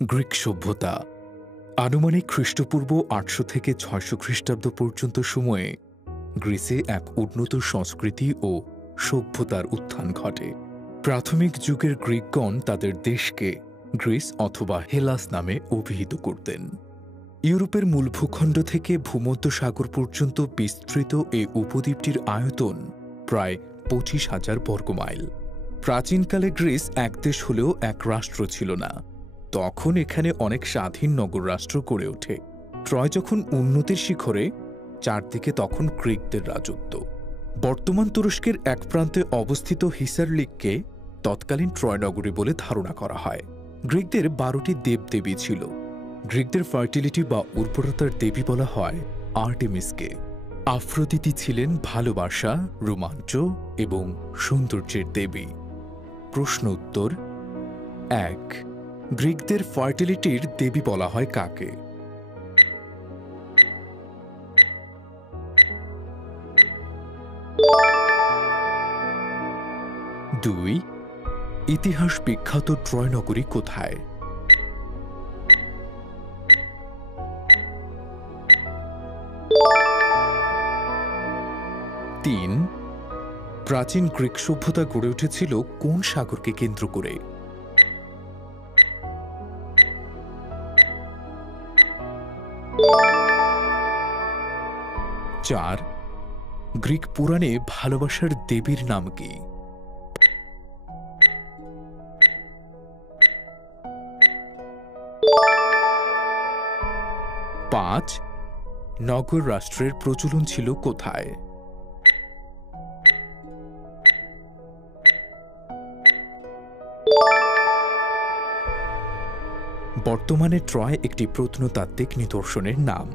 Greek সভ্যতা আনুমানিক খ্রিস্টপূর্ব ৮০০ থেকে ৬০০ খ্রিস্টাব্দ পর্যন্ত সময়ে গ্রিসে এক উন্নত সংস্কৃতি ও সভ্যতার উত্থান ঘটে। প্রাথমিক যুগের গ্রিকগণ তাদের দেশকে গ্রিস অথবা হেলাস নামে অভিহিত করতেন। ইউরোপের মূল ভূখণ্ড থেকে ভূমধ্যসাগর পর্যন্ত বিস্তৃত এই উপদ্বীপটির আয়তন প্রায় ২৫,০০০ বর্গমাইল। প্রাচীনকালে গ্রিস এক দেশ হলেও এক রাষ্ট্র ছিল না। তখন এখানে অনেক স্বাধীন নগর রাষ্ট্র গড়ে ওঠে। ট্রয় যখন উন্নতির শিখরে, চারদিকে তখন গ্রিকদের রাজত্ব। বর্তমান তুরস্কের এক প্রান্তে অবস্থিত হিসারলিককে তৎকালীন ট্রয় নগরী বলে ধারণা করা হয়। গ্রিকদের ১২টি দেবদেবী ছিল। গ্রিকদের ফার্টিলিটি বা উর্বরতার দেবী বলা হয় আর্টেমিসকে। আফ্রোদিতি ছিলেন ভালোবাসা, রোমাঞ্চ এবং সৌন্দর্যের দেবী। প্রশ্ন উত্তর: ১. গ্রিকদের ফার্টিলিটির দেবী বলা হয় কাকে? দুই, ইতিহাস বিখ্যাত ট্রয় নগরী কোথায়? ৩. প্রাচীন গ্রিক সভ্যতা গড়ে উঠেছিল কোন সাগরকে কেন্দ্র করে? ৪. গ্রিক পুরাণে ভালোবাসার দেবীর নাম কি? ৫. নগর রাষ্ট্রের প্রচলন ছিল কোথায়? 'বর্তমানে ট্রয় একটি প্রত্নতাত্ত্বিক নিদর্শনের নাম।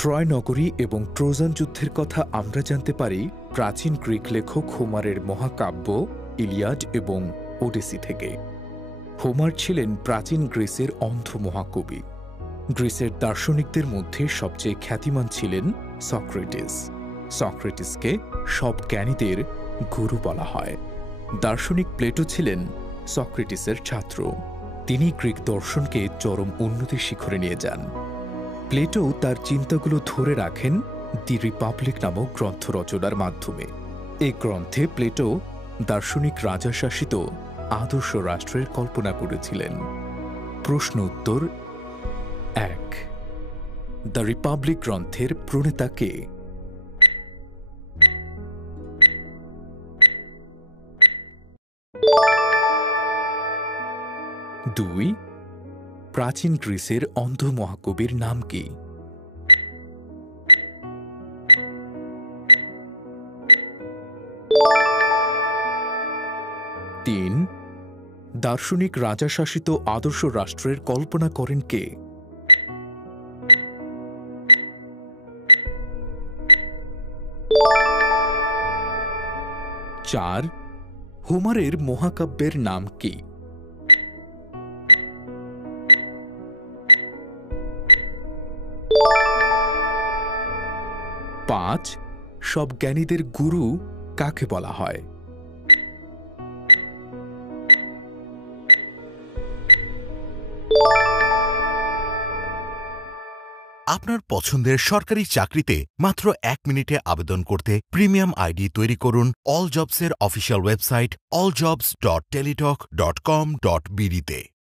ট্রয় নগরী এবং ট্রোজান যুদ্ধের কথা আমরা জানতে পারি প্রাচীন গ্রিক লেখক হোমারের মহাকাব্য ইলিয়াড এবং ওডিসি থেকে। হোমার ছিলেন প্রাচীন গ্রিসের অন্ধ মহাকবি। গ্রিসের দার্শনিকদের মধ্যে সবচেয়ে খ্যাতিমান ছিলেন সক্রেটিস। সক্রেটিসকে সব জ্ঞানীদের গুরু বলা হয়। দার্শনিক প্লেটো ছিলেন সক্রেটিসের ছাত্র। তিনি গ্রিক দর্শনকে চরম উন্নতির শিখরে নিয়ে যান। প্লেটো তার চিন্তাগুলো ধরে রাখেন দি রিপাবলিক নামক গ্রন্থ রচনার মাধ্যমে। এই গ্রন্থে প্লেটো দার্শনিক রাজা শাসিত আদর্শ রাষ্ট্রের কল্পনা করেছিলেন। প্রশ্ন উত্তর: ১. দ্য রিপাবলিক গ্রন্থের প্রণেতা কে? ২. প্রাচীন গ্রিসের অন্ধ মহাকবির নাম কি? ৩. দার্শনিক রাজা শাসিত আদর্শ রাষ্ট্রের কল্পনা করেন কে? ৪. হোমারের মহাকাব্যের নাম কি? ৫. সব জ্ঞানীদের গুরু কাকে বলা হয়? আপনার পছন্দের সরকারি চাকরিতে মাত্র ১ মিনিটে আবেদন করতে প্রিমিয়াম আইডি তৈরি করুন অল জবসের অফিসিয়াল ওয়েবসাইট alljobs.teletalk.com.bd তে।